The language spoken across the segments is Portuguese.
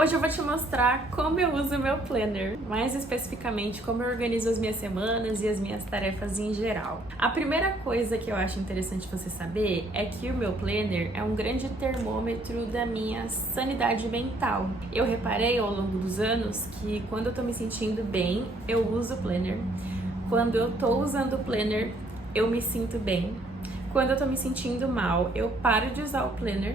Hoje eu vou te mostrar como eu uso o meu planner, mais especificamente como eu organizo as minhas semanas e as minhas tarefas em geral. A primeira coisa que eu acho interessante você saber é que o meu planner é um grande termômetro da minha sanidade mental. Eu reparei ao longo dos anos que quando eu tô me sentindo bem, eu uso o planner. Quando eu tô usando o planner, eu me sinto bem. Quando eu tô me sentindo mal, eu paro de usar o planner.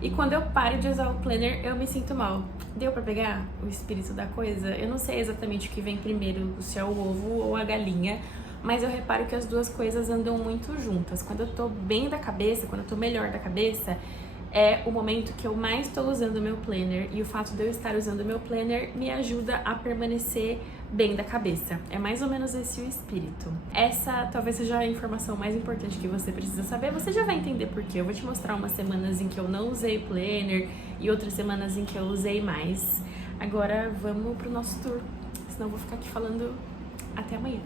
E quando eu paro de usar o planner, eu me sinto mal. Deu pra pegar o espírito da coisa? Eu não sei exatamente o que vem primeiro, se é o ovo ou a galinha, mas eu reparo que as duas coisas andam muito juntas. Quando eu tô bem da cabeça, quando eu tô melhor da cabeça, é o momento que eu mais estou usando o meu planner, e o fato de eu estar usando o meu planner me ajuda a permanecer bem da cabeça. É mais ou menos esse o espírito. Essa talvez seja a informação mais importante que você precisa saber. Você já vai entender por quê. Eu vou te mostrar umas semanas em que eu não usei planner e outras semanas em que eu usei mais. Agora vamos pro nosso tour, senão eu vou ficar aqui falando até amanhã.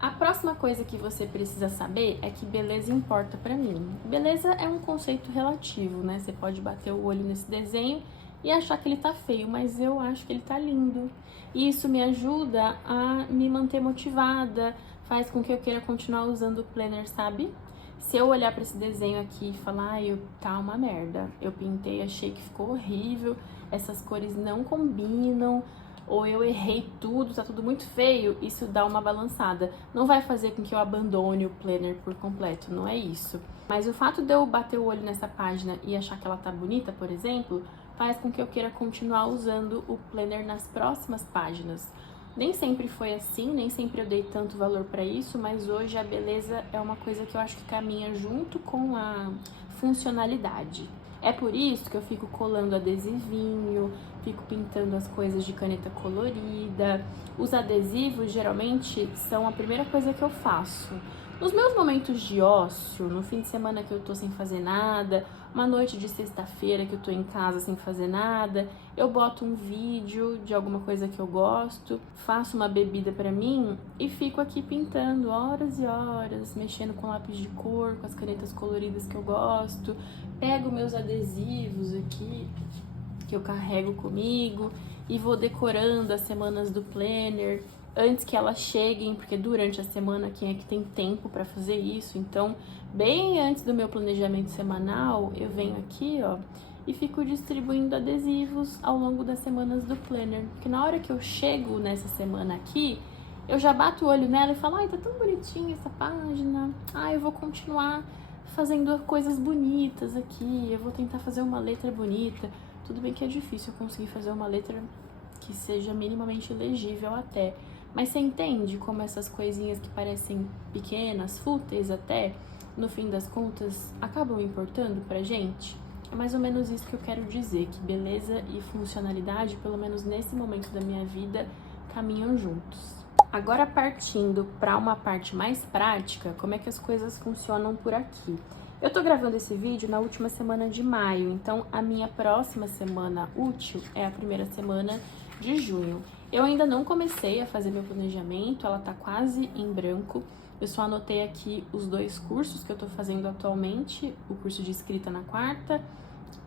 A próxima coisa que você precisa saber é que beleza importa pra mim. Beleza é um conceito relativo, né? Você pode bater o olho nesse desenho e achar que ele tá feio, mas eu acho que ele tá lindo. E isso me ajuda a me manter motivada, faz com que eu queira continuar usando o planner, sabe? Se eu olhar pra esse desenho aqui e falar, tá uma merda, eu pintei, achei que ficou horrível, essas cores não combinam, ou eu errei tudo, tá tudo muito feio, isso dá uma balançada. Não vai fazer com que eu abandone o planner por completo, não é isso. Mas o fato de eu bater o olho nessa página e achar que ela tá bonita, por exemplo, faz com que eu queira continuar usando o planner nas próximas páginas. Nem sempre foi assim, nem sempre eu dei tanto valor pra isso, mas hoje a beleza é uma coisa que eu acho que caminha junto com a funcionalidade. É por isso que eu fico colando adesivinho, fico pintando as coisas de caneta colorida. Os adesivos geralmente são a primeira coisa que eu faço. Nos meus momentos de ócio, no fim de semana que eu tô sem fazer nada, uma noite de sexta-feira que eu tô em casa sem fazer nada, eu boto um vídeo de alguma coisa que eu gosto, faço uma bebida pra mim e fico aqui pintando horas e horas, mexendo com lápis de cor, com as canetas coloridas que eu gosto, pego meus adesivos aqui que eu carrego comigo e vou decorando as semanas do planner antes que elas cheguem, porque durante a semana quem é que tem tempo para fazer isso? Então, bem antes do meu planejamento semanal, eu venho aqui, ó, e fico distribuindo adesivos ao longo das semanas do planner, porque na hora que eu chego nessa semana aqui, eu já bato o olho nela e falo, tá tão bonitinha essa página, eu vou continuar fazendo coisas bonitas aqui, eu vou tentar fazer uma letra bonita. Tudo bem que é difícil eu conseguir fazer uma letra que seja minimamente legível até, mas você entende como essas coisinhas que parecem pequenas, fúteis até, no fim das contas, acabam importando pra gente? É mais ou menos isso que eu quero dizer, que beleza e funcionalidade, pelo menos nesse momento da minha vida, caminham juntos. Agora partindo para uma parte mais prática, como é que as coisas funcionam por aqui? Eu tô gravando esse vídeo na última semana de maio, então a minha próxima semana útil é a primeira semana de junho. Eu ainda não comecei a fazer meu planejamento, ela tá quase em branco. Eu só anotei aqui os 2 cursos que eu tô fazendo atualmente, o curso de escrita na quarta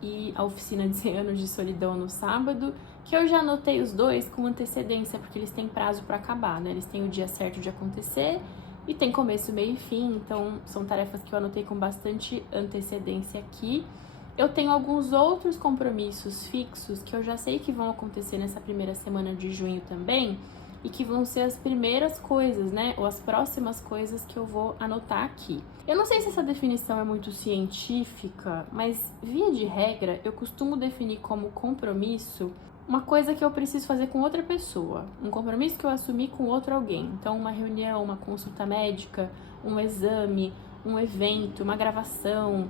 e a oficina de 100 anos de solidão no sábado, que eu já anotei os 2 com antecedência, porque eles têm prazo para acabar, né? Eles têm o dia certo de acontecer e tem começo, meio e fim, então são tarefas que eu anotei com bastante antecedência aqui. Eu tenho alguns outros compromissos fixos que eu já sei que vão acontecer nessa primeira semana de junho também, e que vão ser as primeiras coisas, né, ou as próximas coisas que eu vou anotar aqui. Eu não sei se essa definição é muito científica, mas via de regra eu costumo definir como compromisso uma coisa que eu preciso fazer com outra pessoa, um compromisso que eu assumi com outro alguém. Então, uma reunião, uma consulta médica, um exame, um evento, uma gravação,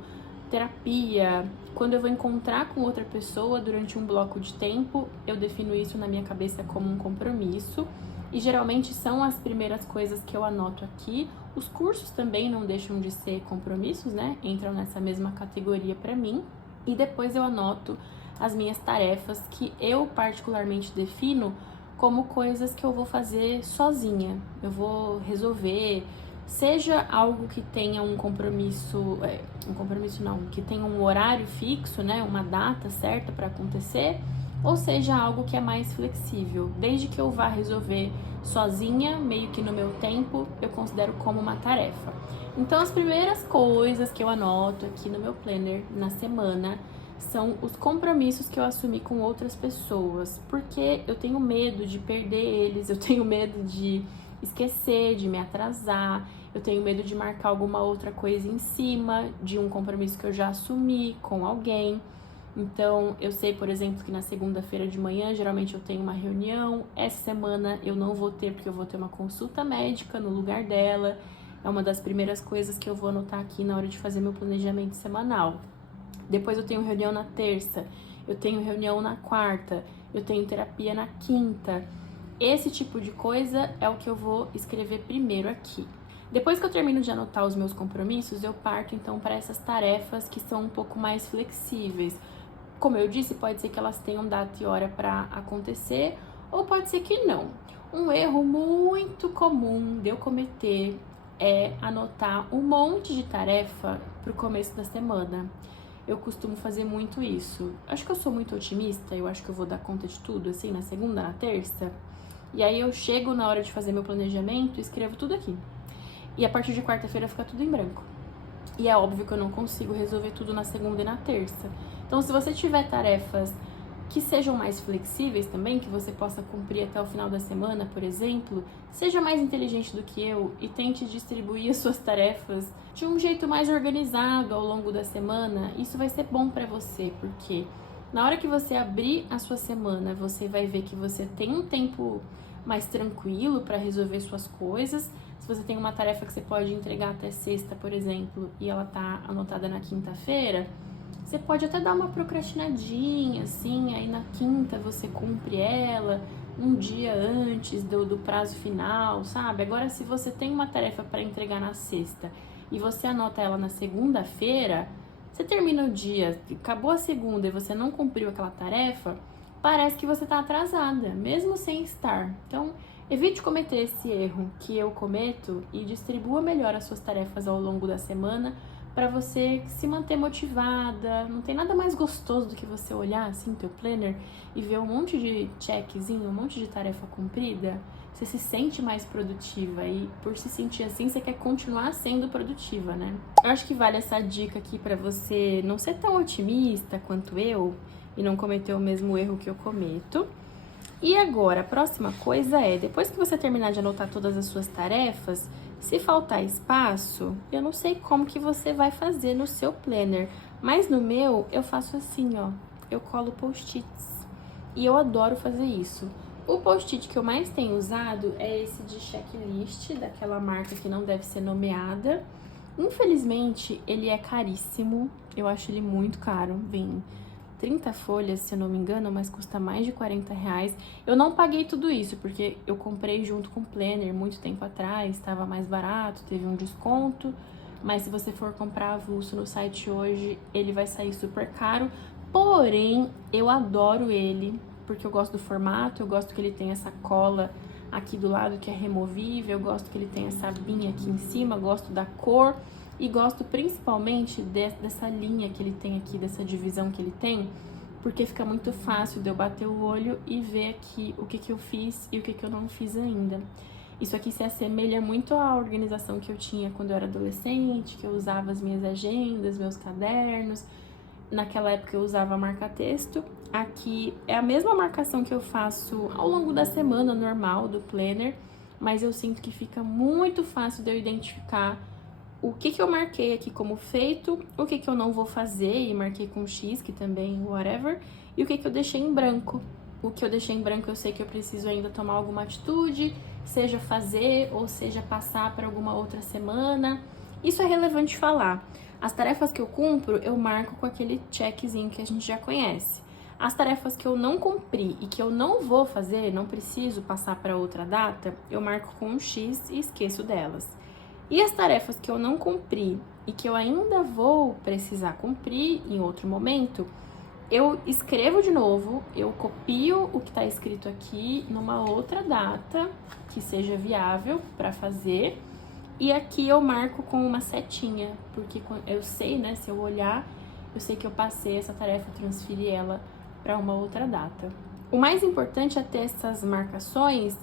terapia. Quando eu vou encontrar com outra pessoa durante um bloco de tempo, eu defino isso na minha cabeça como um compromisso. E geralmente são as primeiras coisas que eu anoto aqui. Os cursos também não deixam de ser compromissos, né? Entram nessa mesma categoria para mim. E depois eu anoto as minhas tarefas que eu particularmente defino como coisas que eu vou fazer sozinha. Eu vou resolver, seja algo que tenha um compromisso não, que tenha um horário fixo, né, uma data certa para acontecer, ou seja algo que é mais flexível. Desde que eu vá resolver sozinha, meio que no meu tempo, eu considero como uma tarefa. Então, as primeiras coisas que eu anoto aqui no meu planner na semana são os compromissos que eu assumi com outras pessoas, porque eu tenho medo de perder eles, eu tenho medo de esquecer, de me atrasar, eu tenho medo de marcar alguma outra coisa em cima de um compromisso que eu já assumi com alguém. Então, eu sei, por exemplo, que na segunda-feira de manhã, geralmente eu tenho uma reunião. Essa semana eu não vou ter, porque eu vou ter uma consulta médica no lugar dela. É uma das primeiras coisas que eu vou anotar aqui na hora de fazer meu planejamento semanal. Depois eu tenho reunião na terça, eu tenho reunião na quarta, eu tenho terapia na quinta. Esse tipo de coisa é o que eu vou escrever primeiro aqui. Depois que eu termino de anotar os meus compromissos, eu parto então para essas tarefas que são um pouco mais flexíveis. Como eu disse, pode ser que elas tenham data e hora para acontecer, ou pode ser que não. Um erro muito comum de eu cometer é anotar um monte de tarefa para o começo da semana. Eu costumo fazer muito isso. Acho que eu sou muito otimista, eu acho que eu vou dar conta de tudo, assim, na segunda, na terça. E aí eu chego na hora de fazer meu planejamento e escrevo tudo aqui. E a partir de quarta-feira fica tudo em branco. E é óbvio que eu não consigo resolver tudo na segunda e na terça. Então, se você tiver tarefas que sejam mais flexíveis também, que você possa cumprir até o final da semana, por exemplo, seja mais inteligente do que eu e tente distribuir as suas tarefas de um jeito mais organizado ao longo da semana. Isso vai ser bom para você, porque na hora que você abrir a sua semana, você vai ver que você tem um tempo mais tranquilo para resolver suas coisas. Se você tem uma tarefa que você pode entregar até sexta, por exemplo, e ela tá anotada na quinta-feira, você pode até dar uma procrastinadinha, assim, aí na quinta você cumpre ela um dia antes do prazo final, sabe? Agora, se você tem uma tarefa para entregar na sexta e você anota ela na segunda-feira, você termina o dia, acabou a segunda e você não cumpriu aquela tarefa, parece que você tá atrasada, mesmo sem estar. Então, evite cometer esse erro que eu cometo e distribua melhor as suas tarefas ao longo da semana, para você se manter motivada. Não tem nada mais gostoso do que você olhar assim teu planner e ver um monte de checkzinho, um monte de tarefa cumprida. Você se sente mais produtiva e por se sentir assim, você quer continuar sendo produtiva, né? Eu acho que vale essa dica aqui para você não ser tão otimista quanto eu e não cometer o mesmo erro que eu cometo. E agora, a próxima coisa é, depois que você terminar de anotar todas as suas tarefas, se faltar espaço, eu não sei como que você vai fazer no seu planner, mas no meu eu faço assim, ó, eu colo post-its e eu adoro fazer isso. O post-it que eu mais tenho usado é esse de checklist, daquela marca que não deve ser nomeada. Infelizmente, ele é caríssimo, eu acho ele muito caro, vem 30 folhas, se eu não me engano, mas custa mais de R$40. Eu não paguei tudo isso, porque eu comprei junto com o planner muito tempo atrás, estava mais barato, teve um desconto, mas se você for comprar avulso no site hoje, ele vai sair super caro. Porém, eu adoro ele, porque eu gosto do formato, eu gosto que ele tem essa cola aqui do lado que é removível, eu gosto que ele tem essa abinha aqui em cima, gosto da cor. E gosto principalmente dessa linha que ele tem aqui, dessa divisão que ele tem, porque fica muito fácil de eu bater o olho e ver aqui o que eu fiz e o que eu não fiz ainda. Isso aqui se assemelha muito à organização que eu tinha quando eu era adolescente, que eu usava as minhas agendas, meus cadernos. Naquela época eu usava marca-texto. Aqui é a mesma marcação que eu faço ao longo da semana normal do planner, mas eu sinto que fica muito fácil de eu identificar o que eu marquei aqui como feito, o que eu não vou fazer e marquei com X, que também whatever, e o que eu deixei em branco. O que eu deixei em branco eu sei que eu preciso ainda tomar alguma atitude, seja fazer ou seja passar para alguma outra semana. Isso é relevante falar. As tarefas que eu cumpro, eu marco com aquele checkzinho que a gente já conhece. As tarefas que eu não cumpri e que eu não vou fazer, não preciso passar para outra data, eu marco com um X e esqueço delas. E as tarefas que eu não cumpri e que eu ainda vou precisar cumprir em outro momento, eu escrevo de novo, eu copio o que está escrito aqui numa outra data que seja viável para fazer. E aqui eu marco com uma setinha, porque eu sei, né, se eu olhar, eu sei que eu passei essa tarefa, transferi ela para uma outra data. O mais importante é ter essas marcações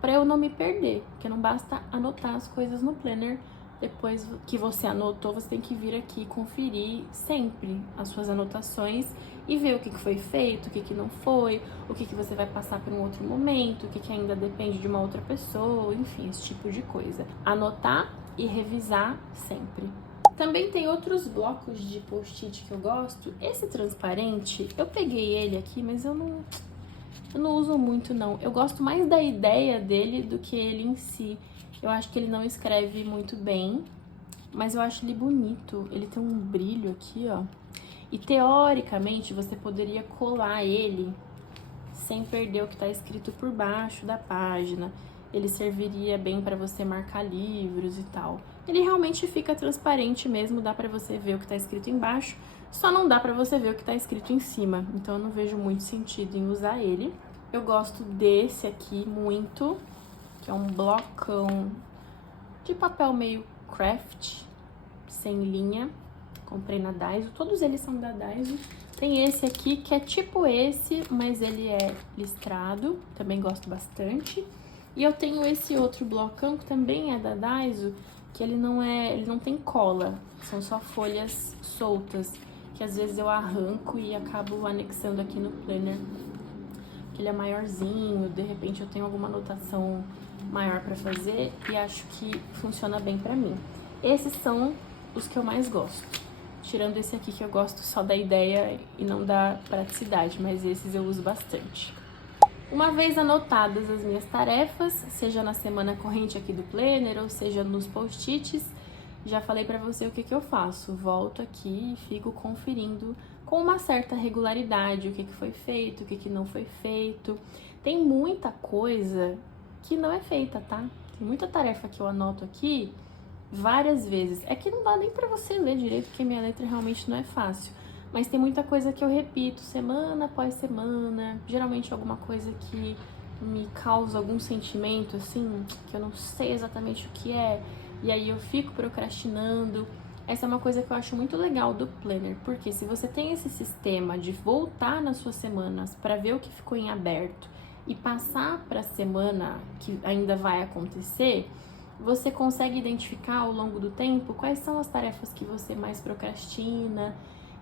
para eu não me perder, porque não basta anotar as coisas no planner. Depois que você anotou, você tem que vir aqui conferir sempre as suas anotações e ver o que foi feito, o que não foi, o que você vai passar para um outro momento, o que ainda depende de uma outra pessoa, enfim, esse tipo de coisa. Anotar e revisar sempre. Também tem outros blocos de post-it que eu gosto. Esse transparente, eu peguei ele aqui, mas eu não uso muito não. Eu gosto mais da ideia dele do que ele em si. Eu acho que ele não escreve muito bem, mas eu acho ele bonito. Ele tem um brilho aqui, ó. E teoricamente você poderia colar ele sem perder o que está escrito por baixo da página. Ele serviria bem para você marcar livros e tal. Ele realmente fica transparente mesmo, dá para você ver o que está escrito embaixo, só não dá para você ver o que está escrito em cima. Então eu não vejo muito sentido em usar ele. Eu gosto desse aqui muito, que é um blocão de papel meio craft, sem linha. Comprei na Daiso, todos eles são da Daiso. Tem esse aqui que é tipo esse, mas ele é listrado, também gosto bastante. E eu tenho esse outro blocão que também é da Daiso, que ele não tem cola, são só folhas soltas, que às vezes eu arranco e acabo anexando aqui no planner. Que ele é maiorzinho, de repente eu tenho alguma anotação maior para fazer e acho que funciona bem para mim. Esses são os que eu mais gosto. Tirando esse aqui que eu gosto só da ideia e não da praticidade, mas esses eu uso bastante. Uma vez anotadas as minhas tarefas, seja na semana corrente aqui do planner ou seja nos post-its, já falei para você o que eu faço. Volto aqui e fico conferindo com uma certa regularidade o que foi feito, o que não foi feito. Tem muita coisa que não é feita, tá? Tem muita tarefa que eu anoto aqui várias vezes. É que não dá nem pra você ler direito, porque minha letra realmente não é fácil. Mas tem muita coisa que eu repito semana após semana. Geralmente alguma coisa que me causa algum sentimento, assim, que eu não sei exatamente o que é. E aí eu fico procrastinando. Essa é uma coisa que eu acho muito legal do planner, porque se você tem esse sistema de voltar nas suas semanas para ver o que ficou em aberto e passar para a semana que ainda vai acontecer, você consegue identificar ao longo do tempo quais são as tarefas que você mais procrastina,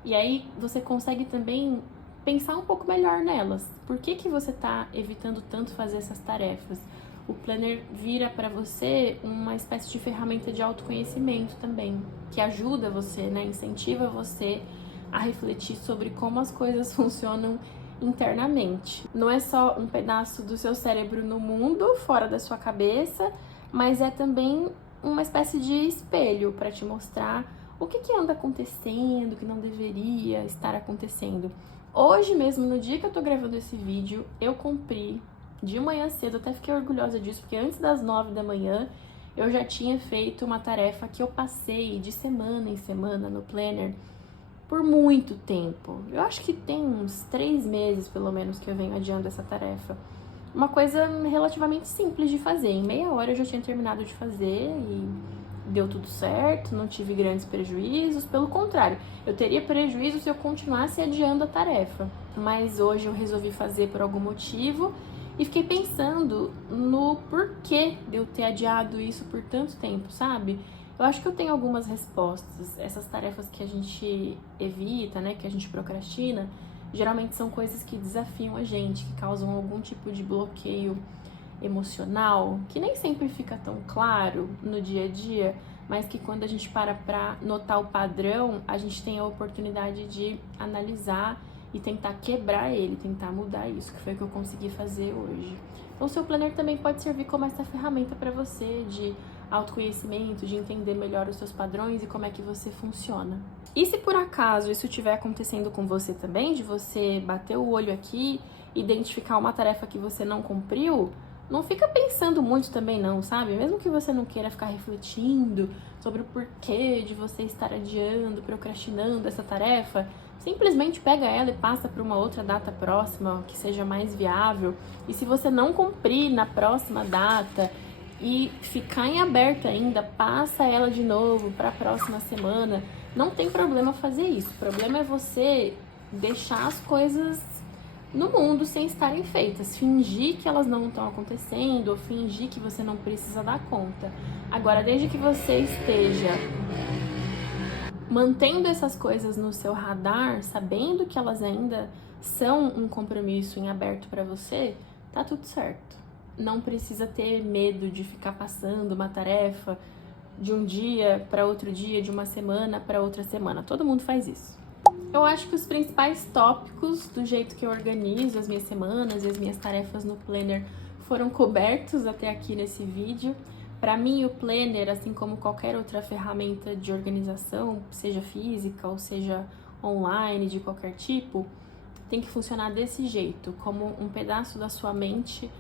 e aí você consegue também pensar um pouco melhor nelas. Por que você está evitando tanto fazer essas tarefas? O planner vira para você uma espécie de ferramenta de autoconhecimento também, que ajuda você, né? Incentiva você a refletir sobre como as coisas funcionam internamente. Não é só um pedaço do seu cérebro no mundo, fora da sua cabeça, mas é também uma espécie de espelho para te mostrar o que anda acontecendo, o que não deveria estar acontecendo. Hoje mesmo, no dia que eu tô gravando esse vídeo, eu cumpri de manhã cedo, até fiquei orgulhosa disso, porque antes das 9 da manhã eu já tinha feito uma tarefa que eu passei de semana em semana no planner por muito tempo. Eu acho que tem uns 3 meses, pelo menos, que eu venho adiando essa tarefa. Uma coisa relativamente simples de fazer. Em meia hora eu já tinha terminado de fazer e deu tudo certo, não tive grandes prejuízos. Pelo contrário, eu teria prejuízo se eu continuasse adiando a tarefa. Mas hoje eu resolvi fazer por algum motivo e fiquei pensando no porquê de eu ter adiado isso por tanto tempo, sabe? Eu acho que eu tenho algumas respostas. Essas tarefas que a gente evita, né, que a gente procrastina, geralmente são coisas que desafiam a gente, que causam algum tipo de bloqueio emocional, que nem sempre fica tão claro no dia a dia, mas que quando a gente para notar o padrão, a gente tem a oportunidade de analisar e tentar quebrar ele, tentar mudar isso, que foi o que eu consegui fazer hoje. Então, o seu planner também pode servir como essa ferramenta para você de autoconhecimento, de entender melhor os seus padrões e como é que você funciona. E se por acaso isso estiver acontecendo com você também, de você bater o olho aqui, identificar uma tarefa que você não cumpriu, não fica pensando muito também não, sabe? Mesmo que você não queira ficar refletindo sobre o porquê de você estar adiando, procrastinando essa tarefa, simplesmente pega ela e passa para uma outra data próxima, que seja mais viável. E se você não cumprir na próxima data e ficar em aberto ainda, passa ela de novo para a próxima semana. Não tem problema fazer isso. O problema é você deixar as coisas no mundo sem estarem feitas. Fingir que elas não estão acontecendo ou fingir que você não precisa dar conta. Agora, desde que você esteja mantendo essas coisas no seu radar, sabendo que elas ainda são um compromisso em aberto para você, tá tudo certo. Não precisa ter medo de ficar passando uma tarefa de um dia para outro dia, de uma semana para outra semana. Todo mundo faz isso. Eu acho que os principais tópicos do jeito que eu organizo as minhas semanas e as minhas tarefas no Planner foram cobertos até aqui nesse vídeo. Para mim, o Planner, assim como qualquer outra ferramenta de organização, seja física ou seja online, de qualquer tipo, tem que funcionar desse jeito, como um pedaço da sua mente,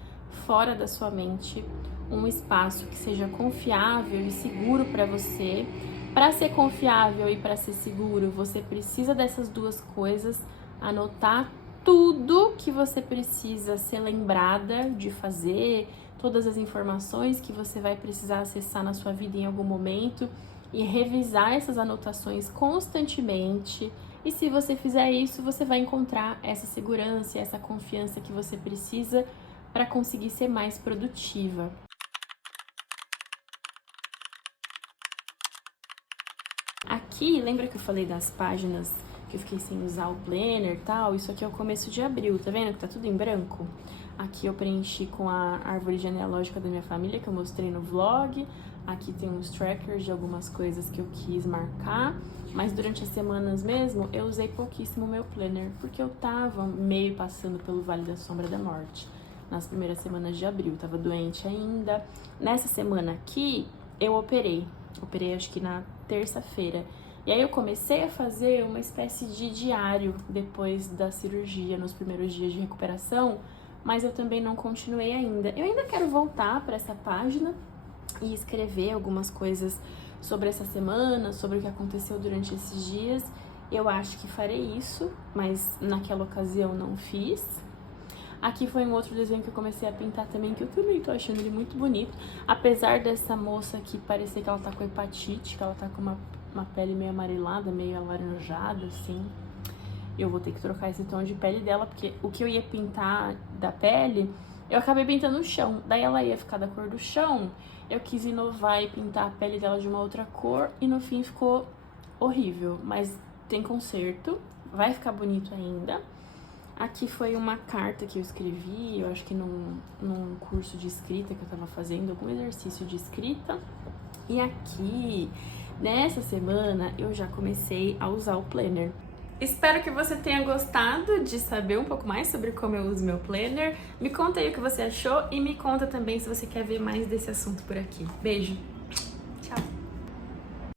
fora da sua mente, um espaço que seja confiável e seguro para você. Para ser confiável e para ser seguro, você precisa dessas duas coisas: anotar tudo que você precisa ser lembrada de fazer, todas as informações que você vai precisar acessar na sua vida em algum momento, e revisar essas anotações constantemente. E se você fizer isso, você vai encontrar essa segurança, essa confiança que você precisa para conseguir ser mais produtiva. Aqui, lembra que eu falei das páginas que eu fiquei sem usar o Planner e tal? Isso aqui é o começo de abril, tá vendo que tá tudo em branco? Aqui eu preenchi com a árvore genealógica da minha família, que eu mostrei no vlog. Aqui tem uns trackers de algumas coisas que eu quis marcar. Mas durante as semanas mesmo, eu usei pouquíssimo o meu Planner, porque eu tava meio passando pelo Vale da Sombra da Morte. Nas primeiras semanas de abril, tava doente ainda. Nessa semana aqui, eu operei acho que na terça-feira. E aí eu comecei a fazer uma espécie de diário depois da cirurgia, nos primeiros dias de recuperação, mas eu também não continuei ainda. Eu ainda quero voltar para essa página e escrever algumas coisas sobre essa semana, sobre o que aconteceu durante esses dias. Eu acho que farei isso, mas naquela ocasião não fiz. Aqui foi um outro desenho que eu comecei a pintar também, que eu também tô achando ele muito bonito. Apesar dessa moça aqui parecer que ela tá com hepatite, que ela tá com uma pele meio amarelada, meio alaranjada, assim. Eu vou ter que trocar esse tom de pele dela, porque o que eu ia pintar da pele, eu acabei pintando no chão. Daí ela ia ficar da cor do chão, eu quis inovar e pintar a pele dela de uma outra cor, e no fim ficou horrível. Mas tem conserto, vai ficar bonito ainda. Aqui foi uma carta que eu escrevi, eu acho que num curso de escrita que eu tava fazendo, algum exercício de escrita. E aqui, nessa semana, eu já comecei a usar o Planner. Espero que você tenha gostado de saber um pouco mais sobre como eu uso meu Planner. Me conta aí o que você achou e me conta também se você quer ver mais desse assunto por aqui. Beijo!